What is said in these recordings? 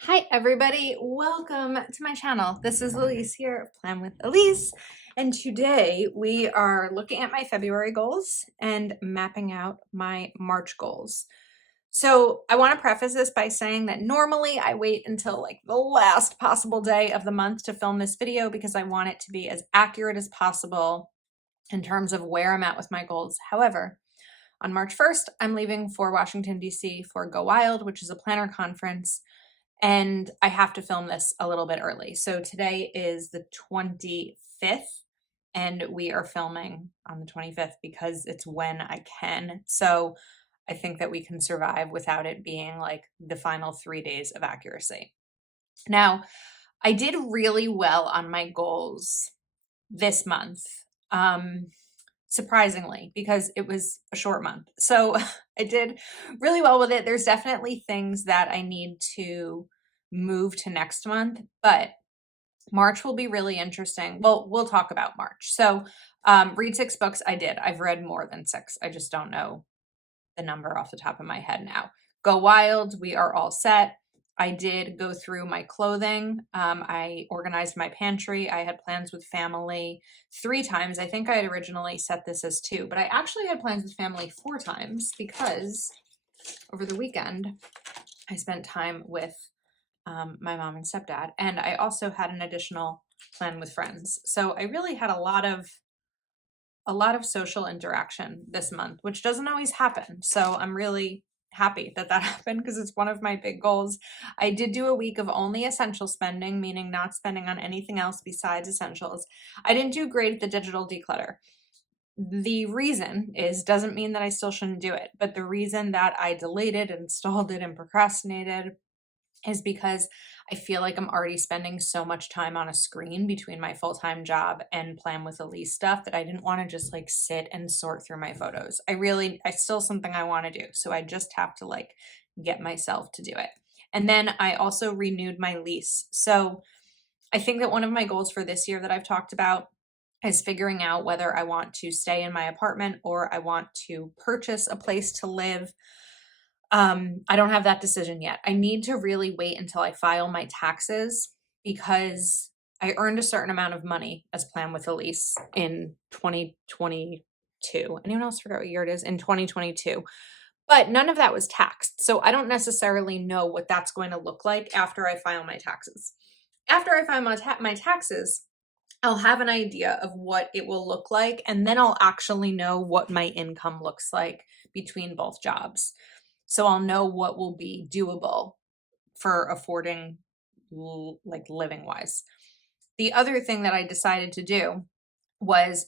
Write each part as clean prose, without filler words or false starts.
Hi everybody, welcome to my channel. This is Elise here of Plan with Elise, and today we are looking at my February goals and mapping out my March goals. So I want to preface this by saying that normally I wait until like the last possible day of the month to film this video because I want it to be as accurate as possible in terms of where I'm at with my goals. However, on March 1st, I'm leaving for Washington, D.C. for Go Wild, which is a planner conference. And I have to film this a little bit early. So today is the 25th and we are filming on the 25th because it's when I can. So I think that we can survive without it being like the final 3 days of accuracy. Now, I did really well on my goals this month. Surprisingly, because it was a short month. So I did really well with it. There's definitely things that I need to move to next month, but March will be really interesting. Well, we'll talk about March. So read 6 books. I did. I've read more than 6. I just don't know the number off the top of my head now. Go Wild. We are all set. I did go through my clothing. I organized my pantry. I had plans with family 3 times. I think I had originally set this as 2, but I actually had plans with family 4 times because over the weekend I spent time with my mom and stepdad, and I also had an additional plan with friends. So I really had a lot of social interaction this month, which doesn't always happen. So I'm really happy that that happened because it's one of my big goals. I did do a week of only essential spending, meaning not spending on anything else besides essentials. I didn't do great at the digital declutter. The reason doesn't mean that I still shouldn't do it, but the reason that I delayed it, installed it, and procrastinated is because I feel like I'm already spending so much time on a screen between my full-time job and Plan with Elise stuff that I didn't want to just like sit and sort through my photos. I still something I want to do. So I just have to like get myself to do it. And then I also renewed my lease. So I think that one of my goals for this year that I've talked about is figuring out whether I want to stay in my apartment or I want to purchase a place to live. I don't have that decision yet. I need to really wait until I file my taxes because I earned a certain amount of money as Plan with Elise in 2022. Anyone else forget what year it is? In 2022. But none of that was taxed. So I don't necessarily know what that's going to look like after I file my taxes. After I file my taxes, I'll have an idea of what it will look like, and then I'll actually know what my income looks like between both jobs. So I'll know what will be doable for affording like living wise. The other thing that I decided to do was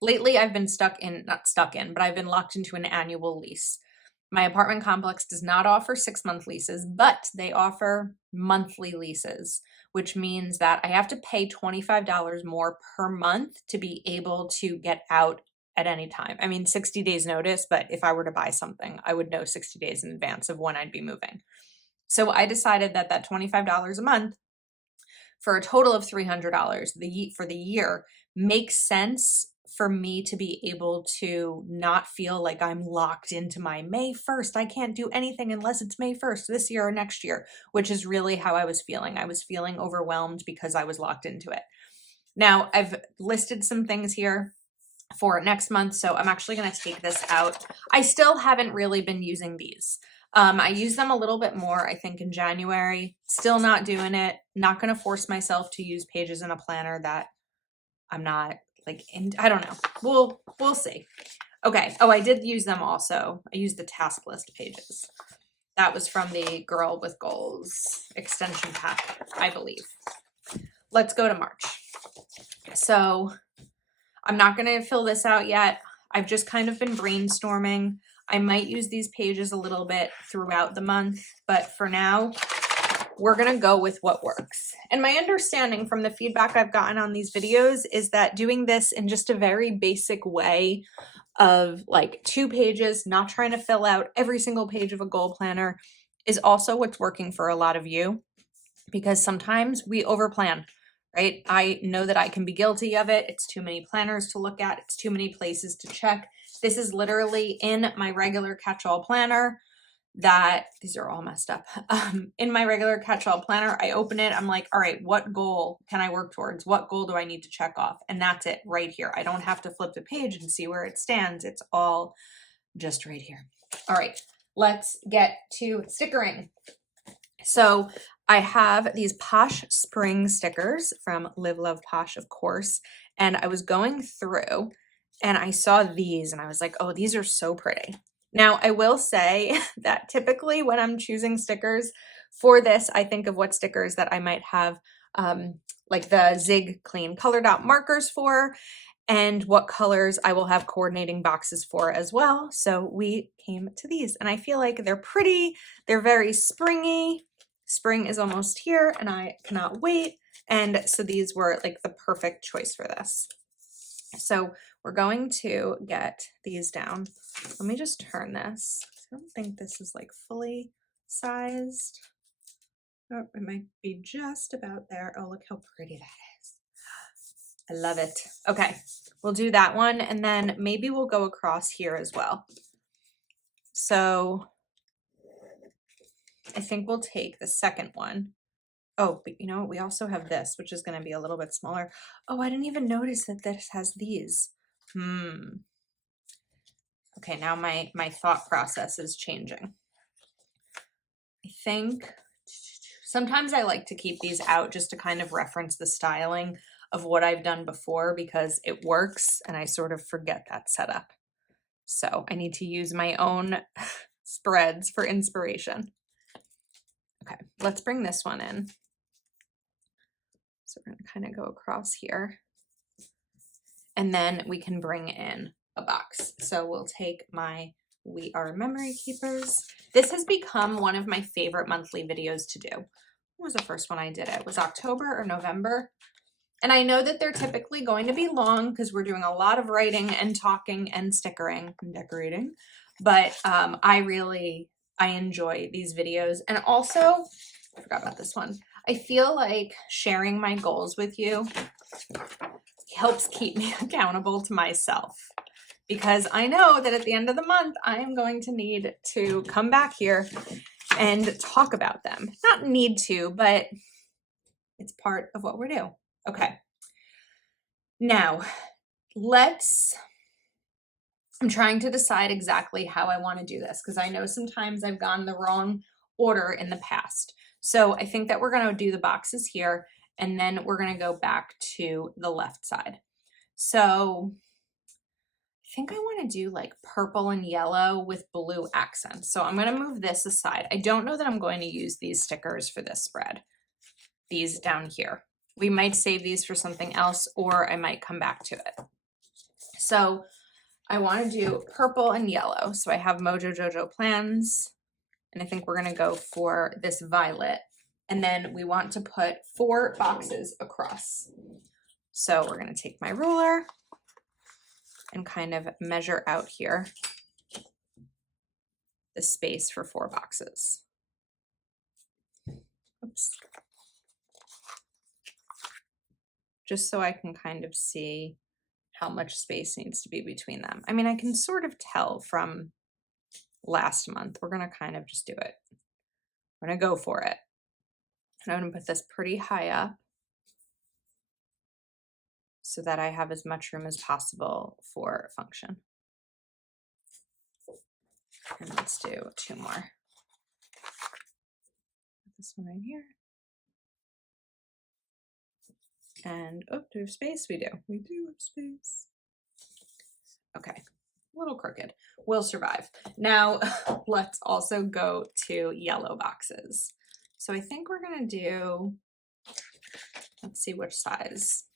lately I've been but I've been locked into an annual lease. My apartment complex does not offer 6-month leases, but they offer monthly leases, which means that I have to pay $25 more per month to be able to get out at any time. I mean, 60 days notice, but if I were to buy something, I would know 60 days in advance of when I'd be moving. So I decided that that $25 a month for a total of $300 for the year makes sense for me to be able to not feel like I'm locked into my May 1st. I can't do anything unless it's May 1st this year or next year, which is really how I was feeling. I was feeling overwhelmed because I was locked into it. Now, I've listed some things here for next month, so I'm actually going to take this out. I still haven't really been using these. I use them a little bit more, I think, in January. Still not doing it. Not going to force myself to use pages in a planner that I'm not like in. I don't know. We'll see. Okay. Oh, I did use them also. I used the task list pages. That was from the Girl with Goals extension pack, I believe. Let's go to March. So I'm not going to fill this out yet. I've just kind of been brainstorming. I might use these pages a little bit throughout the month, but for now, we're going to go with what works. And my understanding from the feedback I've gotten on these videos is that doing this in just a very basic way of like 2 pages, not trying to fill out every single page of a goal planner, is also what's working for a lot of you, because sometimes we overplan. Right? I know that I can be guilty of it. It's too many planners to look at. It's too many places to check. This is literally in my regular catch-all planner. that these are all messed up. In my regular catch-all planner, I open it. I'm like, all right, what goal can I work towards? What goal do I need to check off? And that's it right here. I don't have to flip the page and see where it stands. It's all just right here. All right, let's get to stickering. So I have these Posh Spring stickers from Live Love Posh, of course. And I was going through and I saw these and I was like, oh, these are so pretty. Now, I will say that typically when I'm choosing stickers for this, I think of what stickers that I might have like the Zig Clean Color Dot markers for, and what colors I will have coordinating boxes for as well. So we came to these and I feel like they're pretty, they're very springy. Spring is almost here and I cannot wait. And so these were like the perfect choice for this. So we're going to get these down. Let me just turn this. I don't think this is like fully sized. Oh, it might be just about there. Oh, look how pretty that is. I love it. Okay, we'll do that one and then maybe we'll go across here as well. So I think we'll take the second one. Oh, but you know, we also have this, which is going to be a little bit smaller. Oh, I didn't even notice that this has these. Okay, now my thought process is changing. I think sometimes I like to keep these out just to kind of reference the styling of what I've done before because it works and I sort of forget that setup. So I need to use my own spreads for inspiration. Okay, let's bring this one in. So we're going to kind of go across here. And then we can bring in a box. So we'll take my We Are Memory Keepers. This has become one of my favorite monthly videos to do. What was the first one I did? It was October or November. And I know that they're typically going to be long because we're doing a lot of writing and talking and stickering and decorating. But I enjoy these videos. And also, I forgot about this one. I feel like sharing my goals with you helps keep me accountable to myself because I know that at the end of the month, I am going to need to come back here and talk about them. Not need to, but it's part of what we're doing. Okay. Now, I'm trying to decide exactly how I want to do this because I know sometimes I've gone the wrong order in the past. So I think that we're going to do the boxes here and then we're going to go back to the left side. So I think I want to do like purple and yellow with blue accents. So I'm going to move this aside. I don't know that I'm going to use these stickers for this spread. These down here. We might save these for something else or I might come back to it. So I want to do purple and yellow. So I have Mojo Jojo plans and I think we're going to go for this violet. And then we want to put 4 boxes across. So we're going to take my ruler and kind of measure out here the space for 4 boxes. Oops. Just so I can kind of see how much space needs to be between them. I mean, I can sort of tell from last month. We're going to kind of just do it. We're going to go for it. And I'm going to put this pretty high up so that I have as much room as possible for function. And let's do 2 more. This one right here. And, oh, do we have space? We do. We do have space. Okay, a little crooked. We'll survive. Now, let's also go to yellow boxes. So I think we're going to do, let's see which size.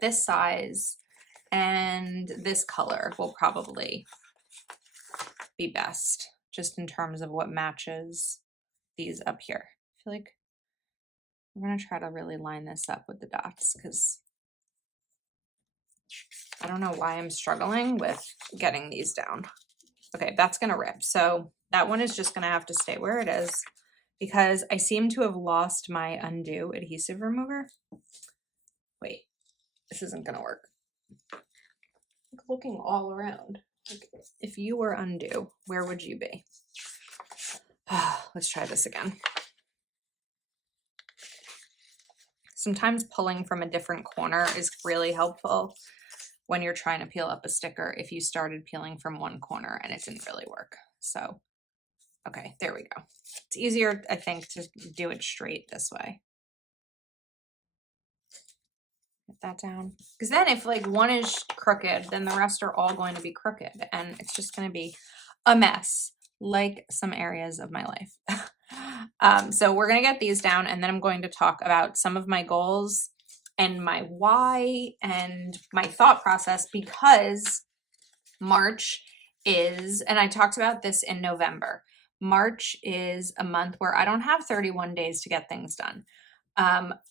This size and this color will probably be best, just in terms of what matches these up here. I feel like I'm going to try to really line this up with the dots because I don't know why I'm struggling with getting these down. Okay, that's going to rip. So that one is just going to have to stay where it is because I seem to have lost my undo adhesive remover. Wait, this isn't going to work. Looking all around. If you were undo, where would you be? Let's try this again. Sometimes pulling from a different corner is really helpful when you're trying to peel up a sticker if you started peeling from one corner and it didn't really work. So, okay, there we go. It's easier, I think, to do it straight this way. Get that down. Because then if like one is crooked, then the rest are all going to be crooked and it's just going to be a mess, like some areas of my life. So we're going to get these down and then I'm going to talk about some of my goals and my why and my thought process, because March is, and I talked about this in November, March is a month where I don't have 31 days to get things done.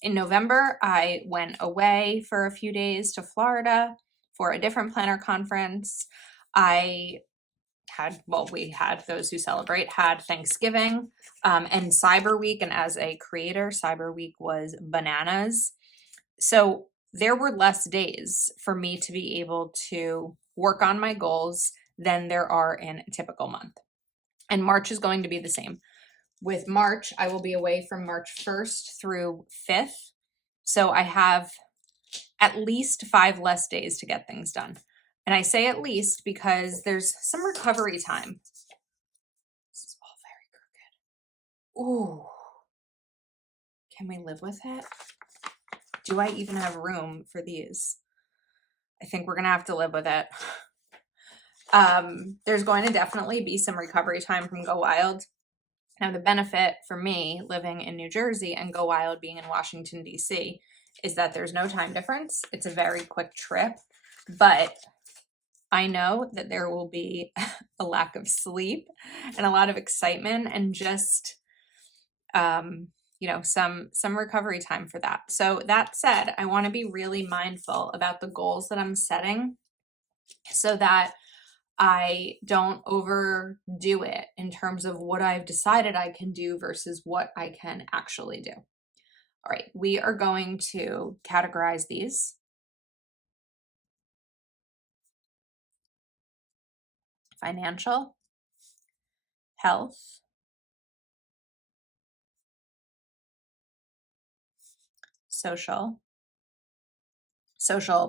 In November, I went away for a few days to Florida for a different planner conference. We had, those who celebrate had Thanksgiving and Cyber Week. And as a creator, Cyber Week was bananas. So there were less days for me to be able to work on my goals than there are in a typical month. And March is going to be the same. With March, I will be away from March 1st through 5th. So I have at least 5 less days to get things done. And I say at least because there's some recovery time. This is all very crooked. Ooh. Can we live with it? Do I even have room for these? I think we're going to have to live with it. There's going to definitely be some recovery time from Go Wild. Now, the benefit for me living in New Jersey and Go Wild being in Washington, D.C. is that there's no time difference. It's a very quick trip, but I know that there will be a lack of sleep and a lot of excitement and just, some recovery time for that. So that said, I want to be really mindful about the goals that I'm setting so that I don't overdo it in terms of what I've decided I can do versus what I can actually do. All right, we are going to categorize these. Financial, health, social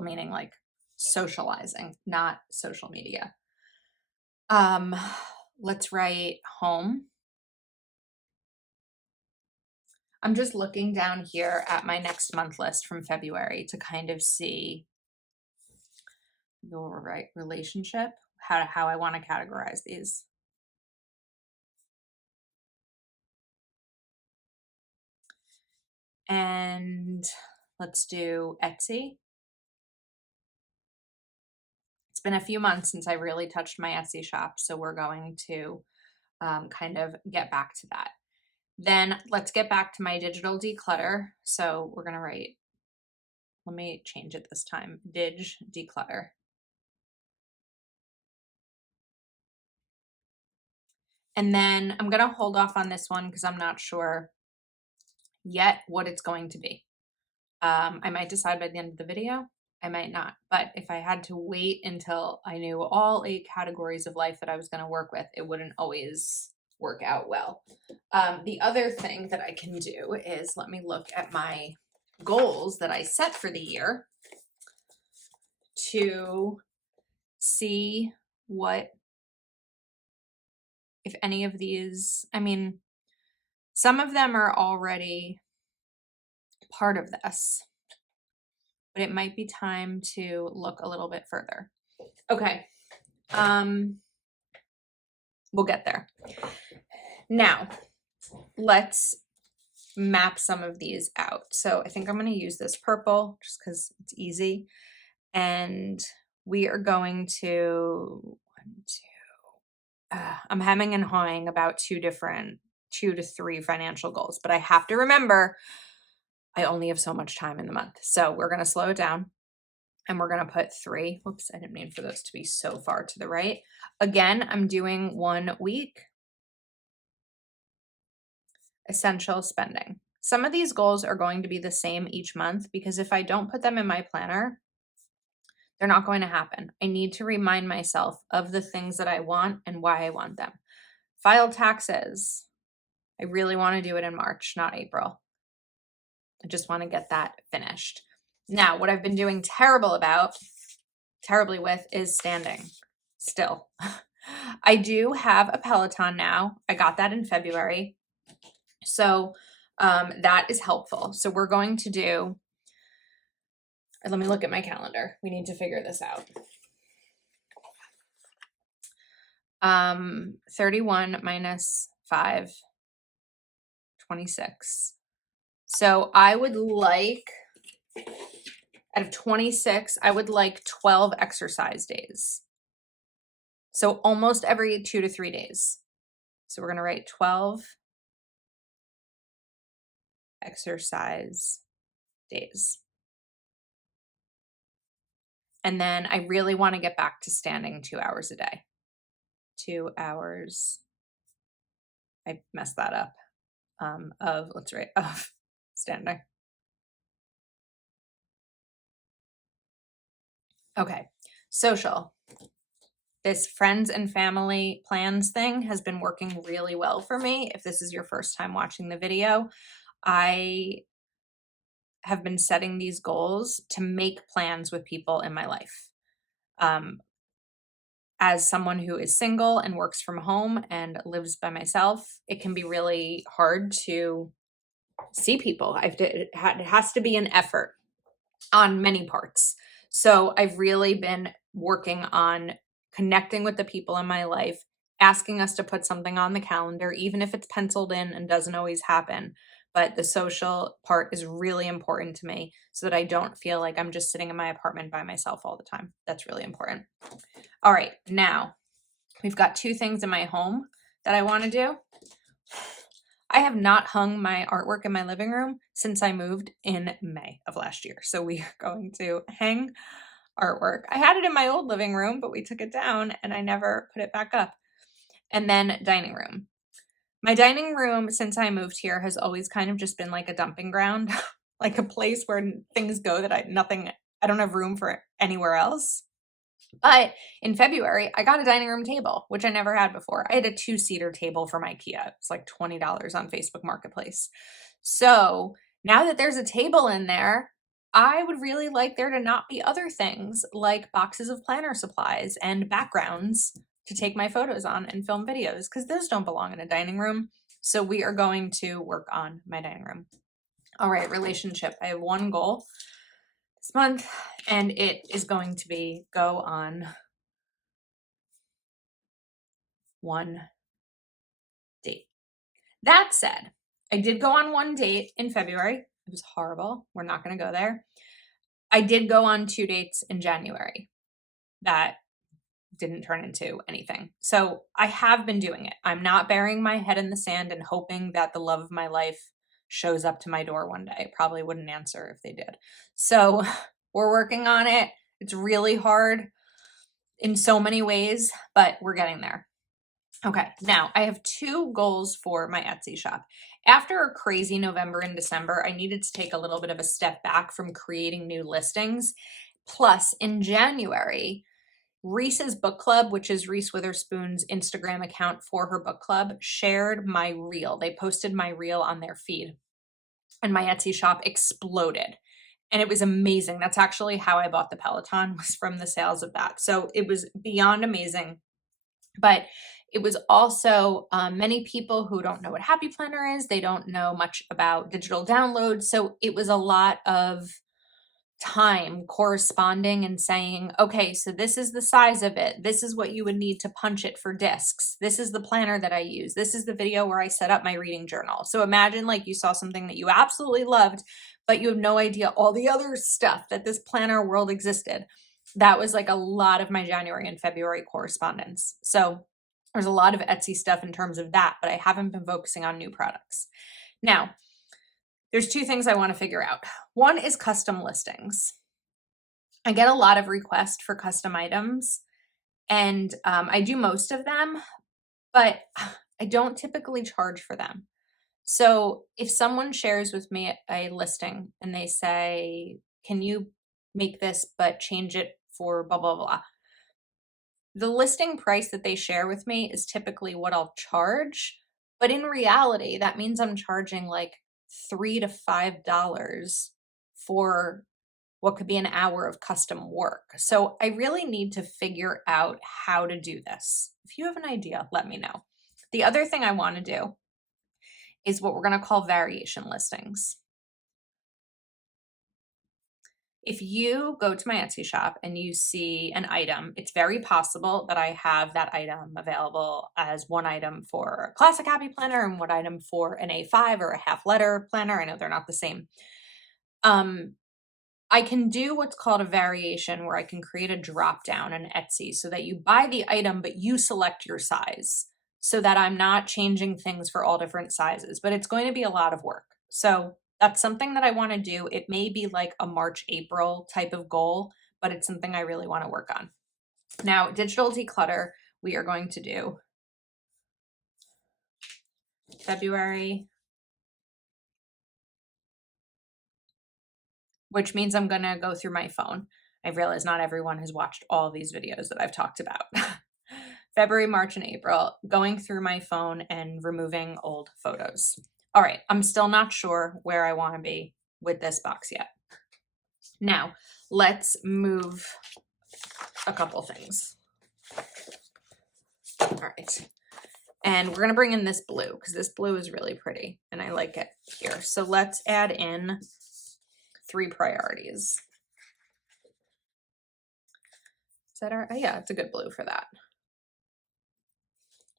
meaning like socializing, not social media. Let's write home. I'm just looking down here at my next month list from February to kind of see the right relationship, how I want to categorize these. And let's do Etsy. It's been a few months since I really touched my Etsy shop, so we're going to kind of get back to that. Then let's get back to my digital declutter. So we're going to write, let me change it this time, declutter. And then I'm going to hold off on this one because I'm not sure yet what it's going to be. I might decide by the end of the video. I might not. But if I had to wait until I knew all 8 categories of life that I was going to work with, it wouldn't always work out well. The other thing that I can do is let me look at my goals that I set for the year to see what, if any of these, I mean, some of them are already part of this, but it might be time to look a little bit further. Okay. We'll get there. Now, let's map some of these out. So I think I'm going to use this purple just because it's easy. And we are going to, I'm hemming and hawing about 2 to 3 financial goals, but I have to remember I only have so much time in the month. So we're going to slow it down and we're going to put 3. Whoops, I didn't mean for those to be so far to the right. Again, I'm doing 1 week. Essential spending. Some of these goals are going to be the same each month because if I don't put them in my planner, they're not going to happen. I need to remind myself of the things that I want and why I want them. File taxes. I really want to do it in March, not April. I just want to get that finished. Now, what I've been doing terribly with is standing still. I do have a Peloton now. I got that in February. So that is helpful. So we're going to do, let me look at my calendar. We need to figure this out. 31 minus 5, 26. So I would like, out of 26, I would like 12 exercise days. So almost every 2 to 3 days. So we're going to write 12 exercise days. And then I really want to get back to standing 2 hours a day. 2 hours. I messed that up. Of standing. Okay. Social. This friends and family plans thing has been working really well for me. If this is your first time watching the video, I have been setting these goals to make plans with people in my life. As someone who is single and works from home and lives by myself, it can be really hard to see people. It has to be an effort on many parts. So I've really been working on connecting with the people in my life, asking us to put something on the calendar, even if it's penciled in and doesn't always happen. But the social part is really important to me so that I don't feel like I'm just sitting in my apartment by myself all the time. That's really important. All right, now we've got 2 things in my home that I want to do. I have not hung my artwork in my living room since I moved in May of last year. So we are going to hang artwork. I had it in my old living room, but we took it down and I never put it back up. And then dining room. My dining room since I moved here has always kind of just been like a dumping ground, like a place where things go that I don't have room for anywhere else. But in February, I got a dining room table, which I never had before. I had a 2-seater table from IKEA. It's like $20 on Facebook Marketplace. So now that there's a table in there, I would really like there to not be other things like boxes of planner supplies and backgrounds to take my photos on and film videos, because those don't belong in a dining room. So we are going to work on my dining room. All right, relationship. I have one goal this month, and it is going to be go on 1 date. That said, I did go on 1 date in February. It was horrible. We're not going to go there. I did go on 2 dates in January. That didn't turn into anything. So I have been doing it. I'm not burying my head in the sand and hoping that the love of my life shows up to my door one day. Probably wouldn't answer if they did. So we're working on it. It's really hard in so many ways, but we're getting there. Okay, now I have 2 goals for my Etsy shop. After a crazy November and December, I needed to take a little bit of a step back from creating new listings. Plus, in January, Reese's Book Club, which is Reese Witherspoon's Instagram account for her book club, shared my reel. They posted my reel on their feed, and my Etsy shop exploded. And it was amazing. That's actually how I bought the Peloton, was from the sales of that. So it was beyond amazing. But it was also many people who don't know what Happy Planner is. They don't know much about digital downloads. So it was a lot of time corresponding and saying, okay, so this is the size of it. This is what you would need to punch it for discs. This is the planner that I use. This is the video where I set up my reading journal. So imagine like you saw something that you absolutely loved, but you have no idea all the other stuff that this planner world existed. That was like a lot of my January and February correspondence. So there's a lot of Etsy stuff in terms of that, but I haven't been focusing on new products. Now, there's 2 things I want to figure out. One is custom listings. I get a lot of requests for custom items, and I do most of them, but I don't typically charge for them. So if someone shares with me a listing and they say, can you make this but change it for blah, blah, blah, the listing price that they share with me is typically what I'll charge, But in reality, that means I'm charging like $3 to $5 for what could be an hour of custom work. So I really need to figure out how to do this. If you have an idea, let me know. The other thing I want to do is what we're going to call variation listings. If you go to my Etsy shop and you see an item, it's very possible that I have that item available as one item for a classic happy planner and one item for an A5 or a half letter planner. I know they're not the same. I can do what's called a variation where I can create a drop down in Etsy so that you buy the item, but you select your size so that I'm not changing things for all different sizes, but it's going to be a lot of work. So that's something that I want to do. It may be like a March, April type of goal, but it's something I really want to work on. Now, digital declutter, we are going to do February, which means I'm going to go through my phone. I realize not everyone has watched all of these videos that I've talked about. February, March, and April, going through my phone and removing old photos. All right, I'm still not sure where I want to be with this box yet. Now, let's move a couple things. All right. And we're going to bring in this blue because this blue is really pretty and I like it here. So let's add in 3 priorities. Is that our, yeah, it's a good blue for that.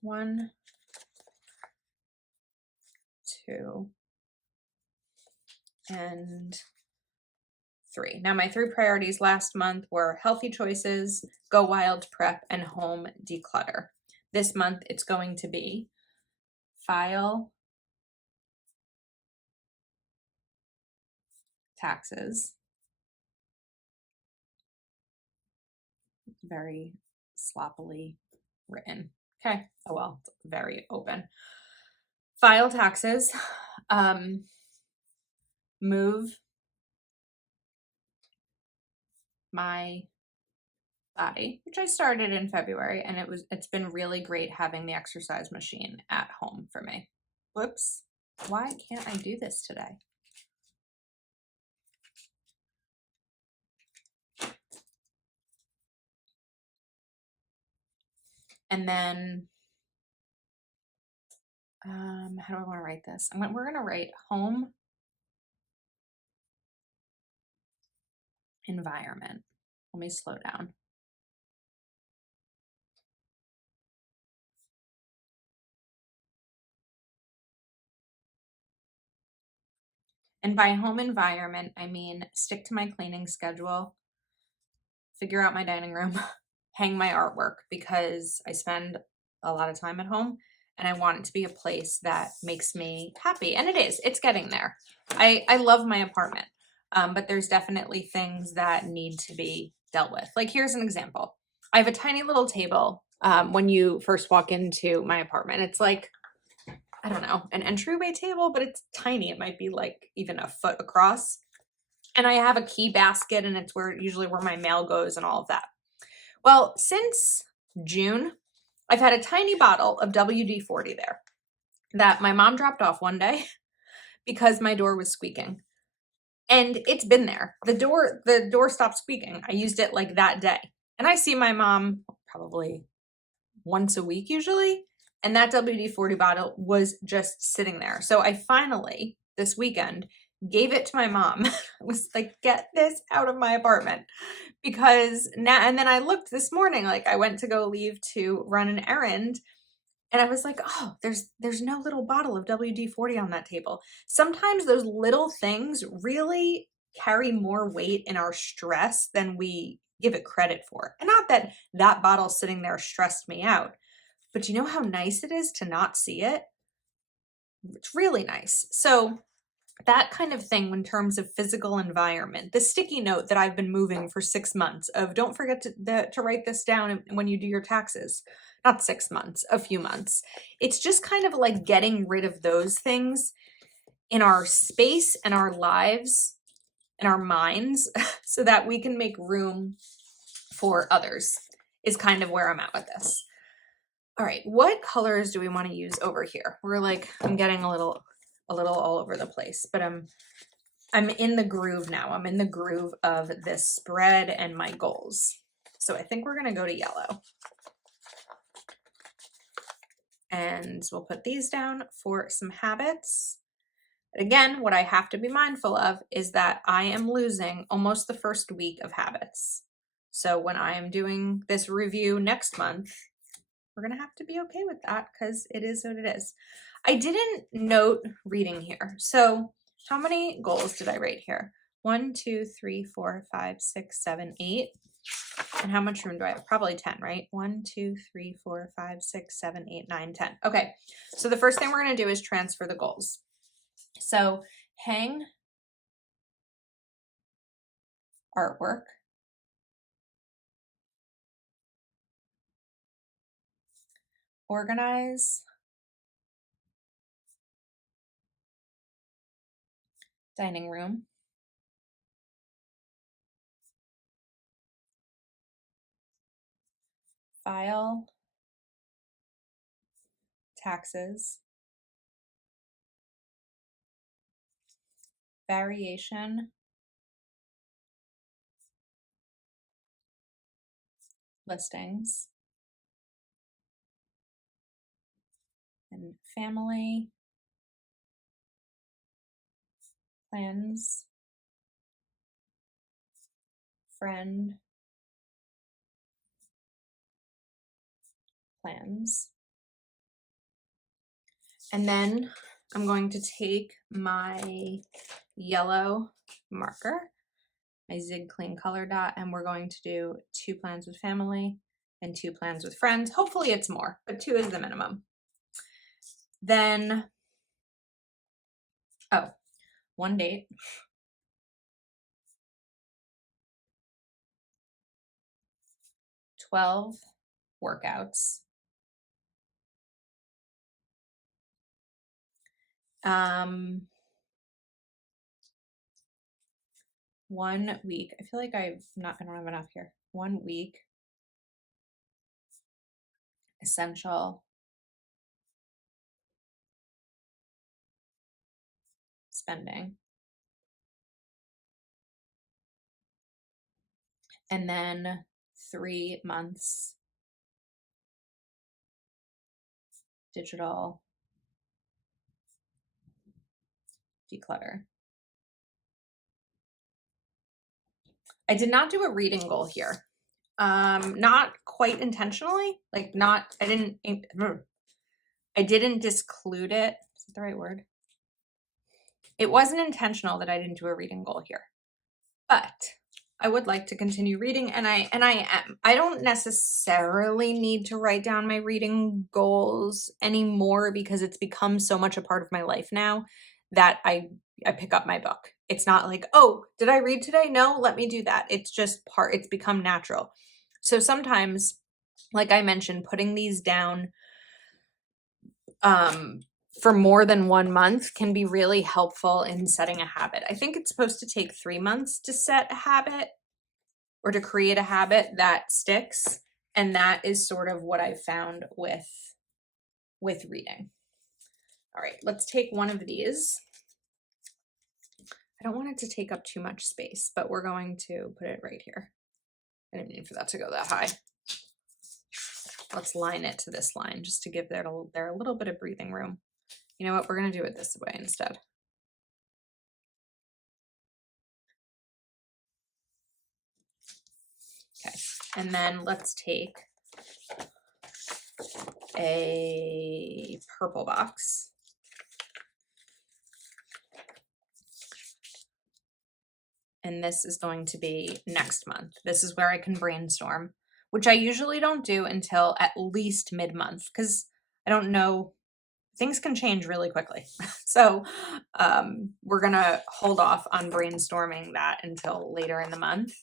1, 2, and 3. Now my 3 priorities last month were healthy choices, go wild prep, and home declutter. This month it's going to be file, taxes, very sloppily written. Okay, oh well, it's very open. File taxes, move my body, which I started in February, and it's been really great having the exercise machine at home for me. Whoops, why can't I do this today? And then, how do I want to write this? We're going to write home environment. Let me slow down. And by home environment, I mean stick to my cleaning schedule, figure out my dining room, hang my artwork, because I spend a lot of time at home and I want it to be a place that makes me happy. And it is, it's getting there. I love my apartment, but there's definitely things that need to be dealt with. Like here's an example. I have a tiny little table when you first walk into my apartment. It's like, I don't know, an entryway table, but it's tiny. It might be like even a foot across. And I have a key basket and it's usually where my mail goes and all of that. Well, since June, I've had a tiny bottle of WD-40 there that my mom dropped off one day because my door was squeaking. And it's been there. The door stopped squeaking. I used it like that day. And I see my mom probably once a week usually. And that WD-40 bottle was just sitting there. So I finally, this weekend, gave it to my mom. I was like, get this out of my apartment. Because now, and then I looked this morning, like I went to go leave to run an errand. And I was like, oh, there's no little bottle of WD-40 on that table. Sometimes those little things really carry more weight in our stress than we give it credit for. And not that that bottle sitting there stressed me out, but you know how nice it is to not see it? It's really nice. So that kind of thing in terms of physical environment, the sticky note that I've been moving for 6 months of don't forget to write this down when you do your taxes. Not 6 months, a few months. It's just kind of like getting rid of those things in our space and our lives and our minds so that we can make room for others is kind of where I'm at with this. All right, what colors do we want to use over here? We're like, I'm getting a little all over the place, but I'm in the groove now. I'm in the groove of this spread and my goals. So I think we're going to go to yellow. And we'll put these down for some habits. Again, what I have to be mindful of is that I am losing almost the first week of habits. So when I am doing this review next month, we're going to have to be okay with that because it is what it is. I didn't note reading here. So how many goals did I write here? 1, 2, 3, 4, 5, 6, 7, 8. And how much room do I have? Probably 10, right? 1, 2, 3, 4, 5, 6, 7, 8, 9, 10. Okay. So the first thing we're going to do is transfer the goals. So hang artwork. Organize dining room. File taxes. Variation listings. And family plans. Friend plans. And then I'm going to take my yellow marker, my Zig Clean color dot, and we're going to do 2 plans with family and 2 plans with friends. Hopefully it's more, but 2 is the minimum. Then, 1 date. 12 workouts. 1 week. I feel like I don't have enough here. 1 week essential spending. And then 3 months digital declutter. I did not do a reading goal here. Not quite intentionally, like not, I didn't disclude it. Is that the right word? It wasn't intentional that I didn't do a reading goal here, but I would like to continue reading, and I am. I don't necessarily need to write down my reading goals anymore because it's become so much a part of my life now that I pick up my book. It's not like, oh, did I read today? No, let me do that. It's just it's become natural. So sometimes, like I mentioned, putting these down for more than 1 month can be really helpful in setting a habit. I think it's supposed to take 3 months to set a habit or to create a habit that sticks. And that is sort of what I've found with reading. All right, let's take one of these. I don't want it to take up too much space, but we're going to put it right here. I didn't mean for that to go that high. Let's line it to this line just to give there a little bit of breathing room. You know what? We're going to do it this way instead. Okay, and then let's take a purple box. And this is going to be next month. This is where I can brainstorm, which I usually don't do until at least mid-month because I don't know, things can change really quickly. So we're gonna hold off on brainstorming that until later in the month.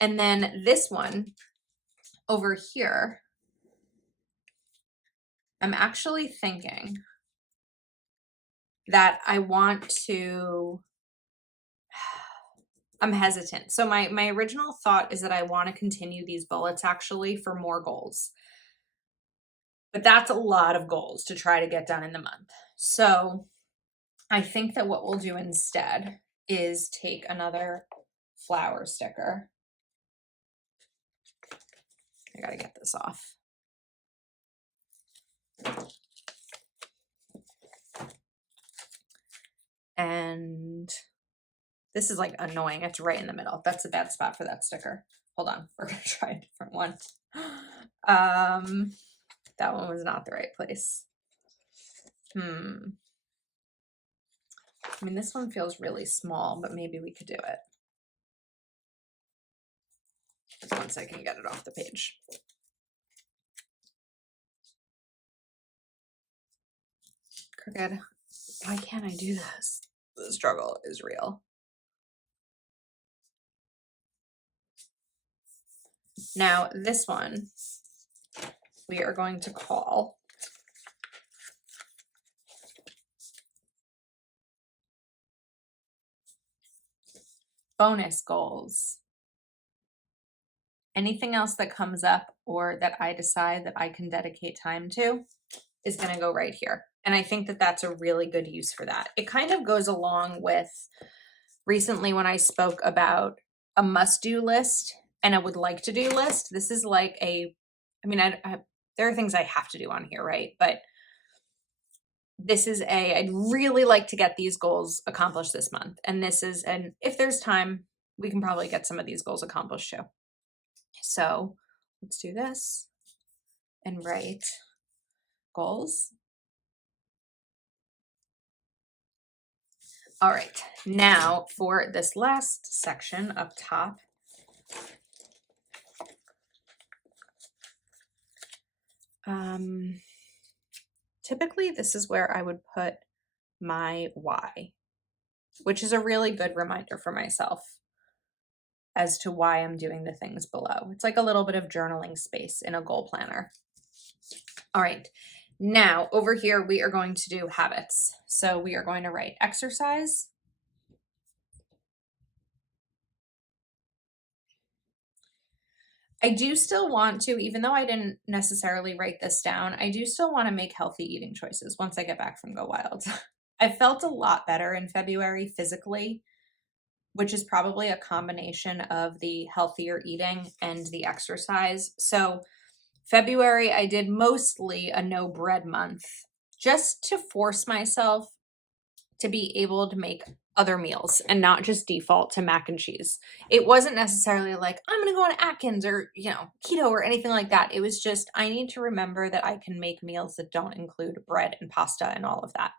And then this one over here, I'm actually thinking that I want to, I'm hesitant. So my original thought is that I want to continue these bullets actually for more goals. But that's a lot of goals to try to get done in the month. So I think that what we'll do instead is take another flower sticker. I gotta get this off. And this is like annoying. It's right in the middle. That's a bad spot for that sticker. Hold on. We're going to try a different one. That one was not the right place. I mean, this one feels really small, but maybe we could do it. Once I can get it off the page. Crooked. Why can't I do this? The struggle is real. Now, this one we are going to call bonus goals. Anything else that comes up or that I decide that I can dedicate time to is going to go right here. And I think that that's a really good use for that. It kind of goes along with recently when I spoke about a must-do list and a would like to do list. This is like a, I mean, there are things I have to do on here, right? But this is I'd really like to get these goals accomplished this month. And this is, and if there's time, we can probably get some of these goals accomplished too. So let's do this and write goals. All right, now for this last section up top, typically this is where I would put my why, which is a really good reminder for myself as to why I'm doing the things below. It's like a little bit of journaling space in a goal planner. All right, now over here we are going to do habits. So we are going to write exercise. I do still want to, even though I didn't necessarily write this down, I do still want to make healthy eating choices once I get back from Go Wild. I felt a lot better in February physically, which is probably a combination of the healthier eating and the exercise. So February, I did mostly a no bread month just to force myself to be able to make other meals and not just default to mac and cheese. It wasn't necessarily like, I'm going to go on Atkins or, keto or anything like that. It was just, I need to remember that I can make meals that don't include bread and pasta and all of that.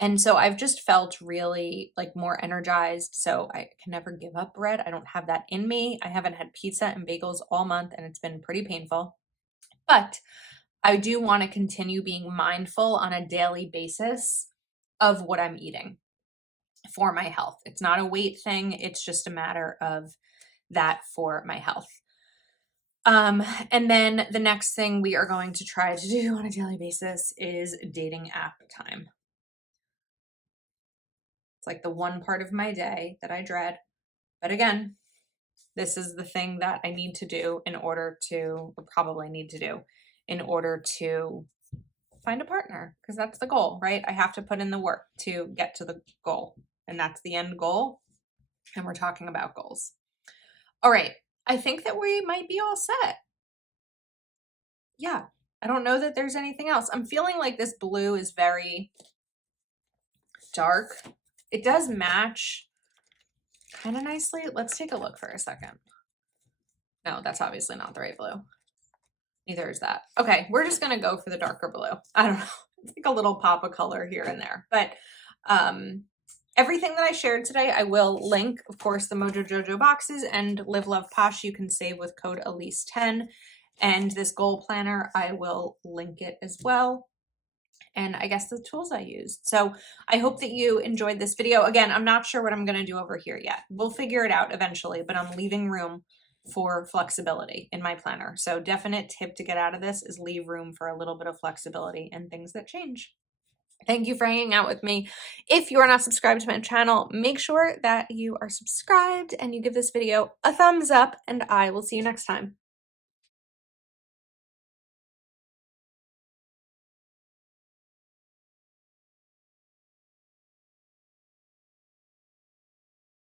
And so I've just felt really like more energized. So I can never give up bread. I don't have that in me. I haven't had pizza and bagels all month and it's been pretty painful. But I do want to continue being mindful on a daily basis of what I'm eating for my health. It's not a weight thing. It's just a matter of that for my health. And then the next thing we are going to try to do on a daily basis is dating app time. It's like the one part of my day that I dread. But again, this is the thing that I need to do in order to, or probably need to do in order to find a partner, because that's the goal, right? I have to put in the work to get to the goal, and that's the end goal. And we're talking about goals. All right. I think that we might be all set. Yeah. I don't know that there's anything else. I'm feeling like this blue is very dark. It does match kind of nicely. Let's take a look for a second. No, that's obviously not the right blue. Neither is that. Okay, we're just going to go for the darker blue. I don't know. It's like a little pop of color here and there. But everything that I shared today, I will link, of course, the Mojo Jojo boxes and Live Love Posh. You can save with code Elise10. And this goal planner, I will link it as well. And I guess the tools I used. So I hope that you enjoyed this video. Again, I'm not sure what I'm going to do over here yet. We'll figure it out eventually, but I'm leaving room for flexibility in my planner. So definite tip to get out of this is leave room for a little bit of flexibility and things that change. Thank you for hanging out with me. If you are not subscribed to my channel, make sure that you are subscribed and you give this video a thumbs up, and I will see you next time.